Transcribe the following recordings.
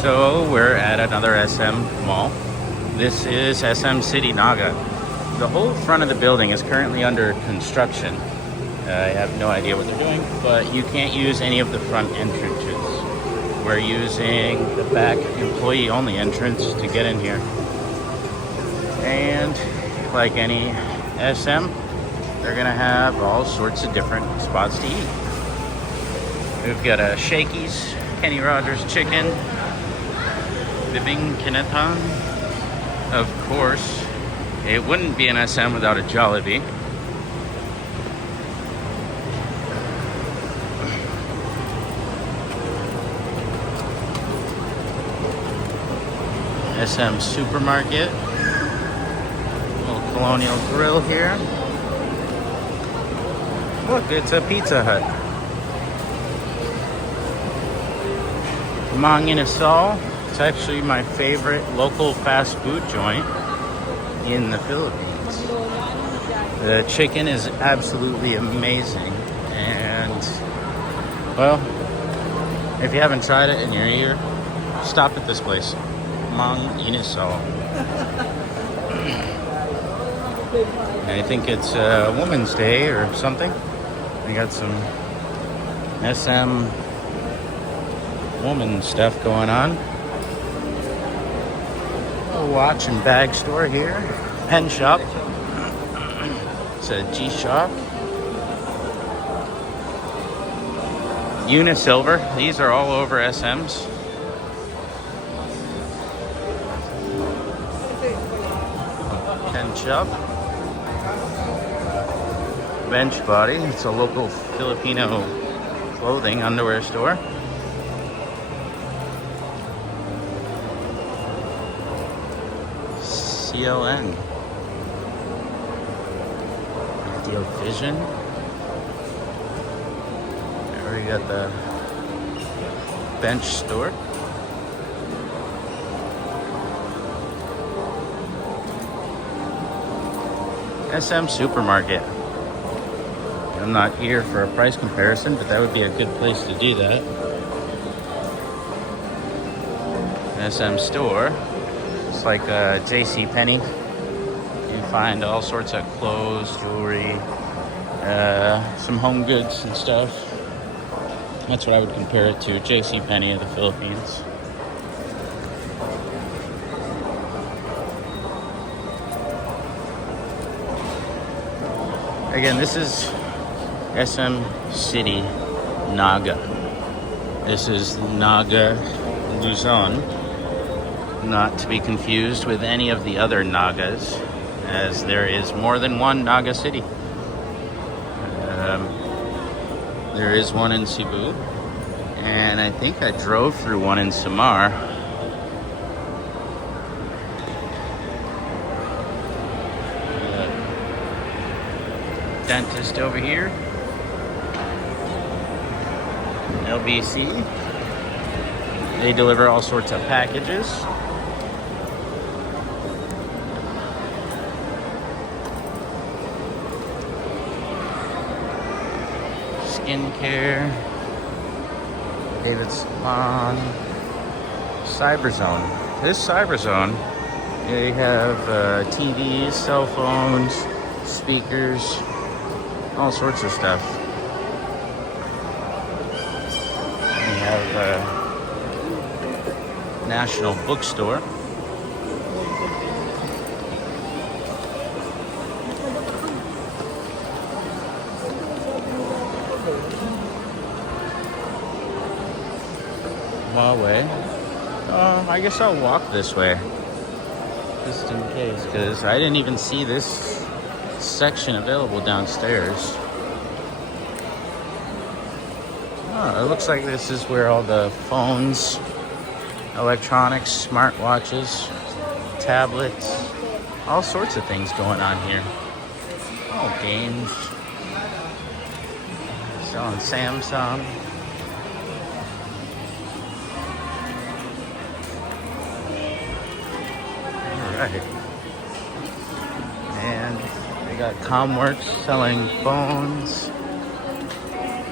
So we're at another SM mall. This is SM City Naga. The whole front of the building is currently under construction. I have no idea what they're doing, but you can't use any of the front entrances. We're using the back employee-only entrance to get in here. And like any SM, they're gonna have all sorts of different spots to eat. We've got a Shakey's, Kenny Rogers Chicken, Bibing Kineton. Of course, it wouldn't be an SM without a Jollibee. SM Supermarket. Little Colonial Grill here. Look, it's a Pizza Hut. Mang Inasal. It's actually my favorite local fast food joint in the Philippines. The chicken is absolutely amazing. And, well, if you haven't tried it and you're here, stop at this place. Mang Inasal. I think it's Women's Day or something. We got some SM woman stuff going on. A watch and bag store here. Pen shop. It's a G-Shock. Unisilver. These are all over SMs. Pen shop. Bench Body. It's a local Filipino clothing underwear store. CLN. Ideal Vision. There we got the bench store. SM Supermarket. I'm not here for a price comparison, but that would be a good place to do that. SM Store. It's like a JCPenney. You find all sorts of clothes, jewelry, some home goods and stuff. That's what I would compare it to, JCPenney of the Philippines. Again, this is SM City Naga. This is Naga Luzon, not to be confused with any of the other Nagas, as there is more than one Naga city. There is one in Cebu, and I think I drove through one in Samar. Dentist over here. LBC. They deliver all sorts of packages. Skincare. David Salon. Cyberzone. This Cyberzone, they have TVs, cell phones, speakers, all sorts of stuff. We have a National Bookstore. Huawei. I guess I'll walk this way, just in case, because I didn't even see this section available downstairs. Oh, it looks like this is where all the phones, electronics, smartwatches, tablets, all sorts of things going on here. Oh, games. Selling Samsung. Alright. And they got Comworks selling phones.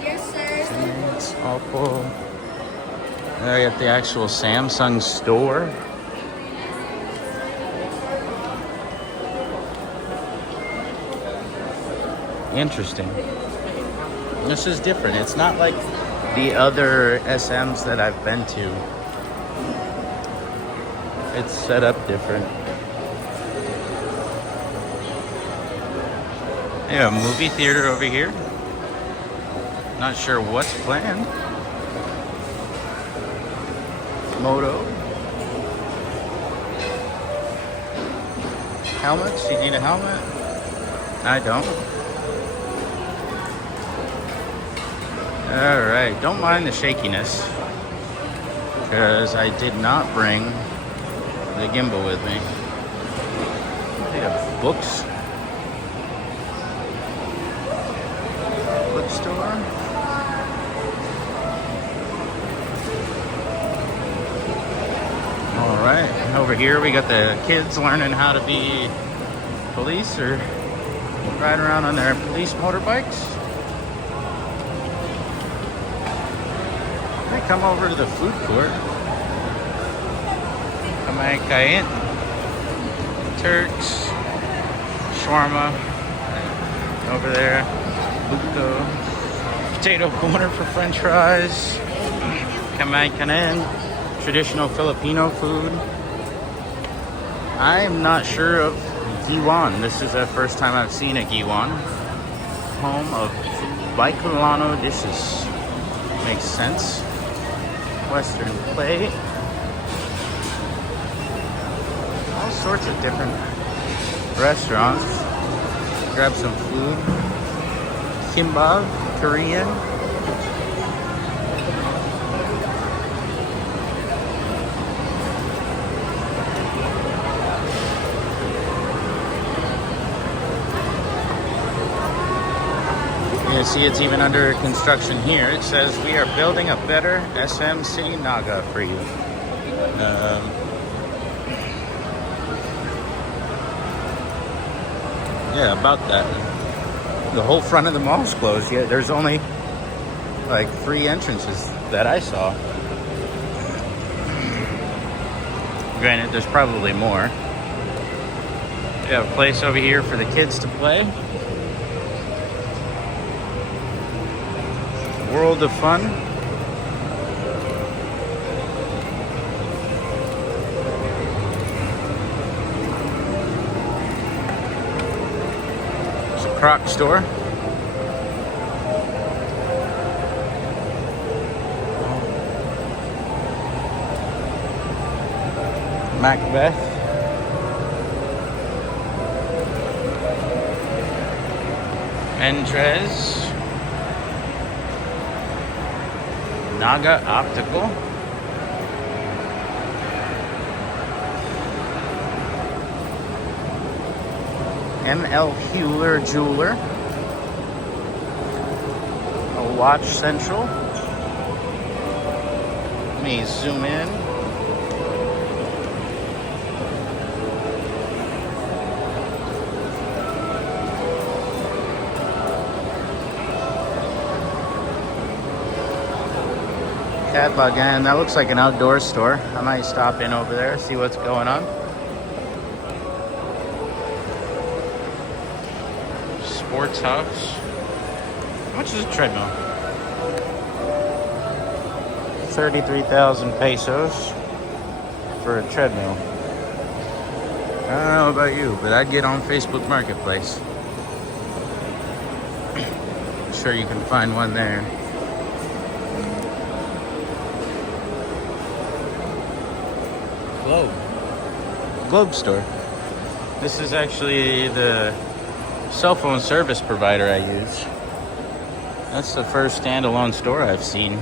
Yes, sir. Oppo. At the actual Samsung store. Interesting. This is different. It's not like the other SMs that I've been to. It's set up different. Yeah, a movie theater over here. Not sure what's planned. Moto. Helmets? You need a helmet? I don't. Alright, don't mind the shakiness. Because I did not bring the gimbal with me. They have books. Bookstore. Alright, over here we got the kids learning how to be police or ride around on their police motorbikes. They come over to the food court. Kamay Turks, shawarma, over there, buko, potato corner for french fries, kamay kanin, traditional Filipino food. I'm not sure of Giwan. This is the first time I've seen a Giwan. Home of Bicolano dishes. Makes sense. Western plate. All sorts of different restaurants. Grab some food. Kimbap, Korean. You see it's even under construction here. It says we are building a better SM City Naga for you. Yeah, about that. The whole front of the mall's closed. Yeah, there's only like 3 entrances that I saw. Granted, there's probably more. We have a place over here for the kids to play. World of Fun. It's a Croc store. Macbeth. Mentres. Naga Optical. ML Hewler Jeweler. A Watch Central. Let me zoom in. Again, that looks like an outdoor store. I might stop in over there, see what's going on. Sports House. How much is a treadmill? 33,000 pesos for a treadmill. I don't know about you, but I'd get on Facebook Marketplace. I'm sure you can find one there. Globe store. This is actually the cell phone service provider I use. That's the first standalone store I've seen.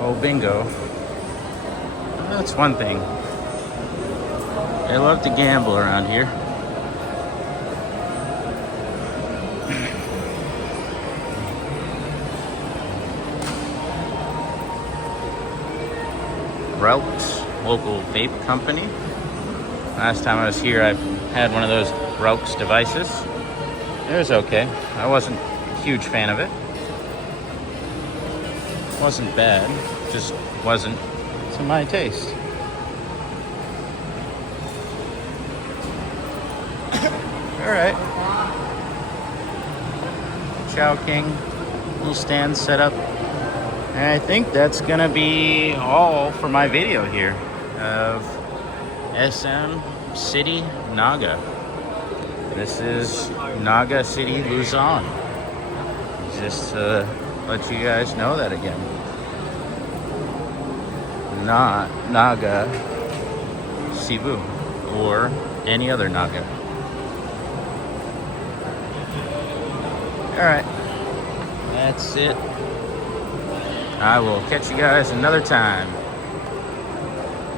Oh, bingo. That's one thing. They love to gamble around here. Routes, local vape company. Last time I was here, I had one of those Routes devices. It was okay. I wasn't a huge fan of it. Wasn't bad, just wasn't to my taste. All right. Chow King, little stand set up. And I think that's gonna be all for my video here of SM City Naga. This is Naga City, Luzon. Just to let you guys know that again. Not Naga Cebu or any other Naga. Alright, that's it. I will catch you guys another time.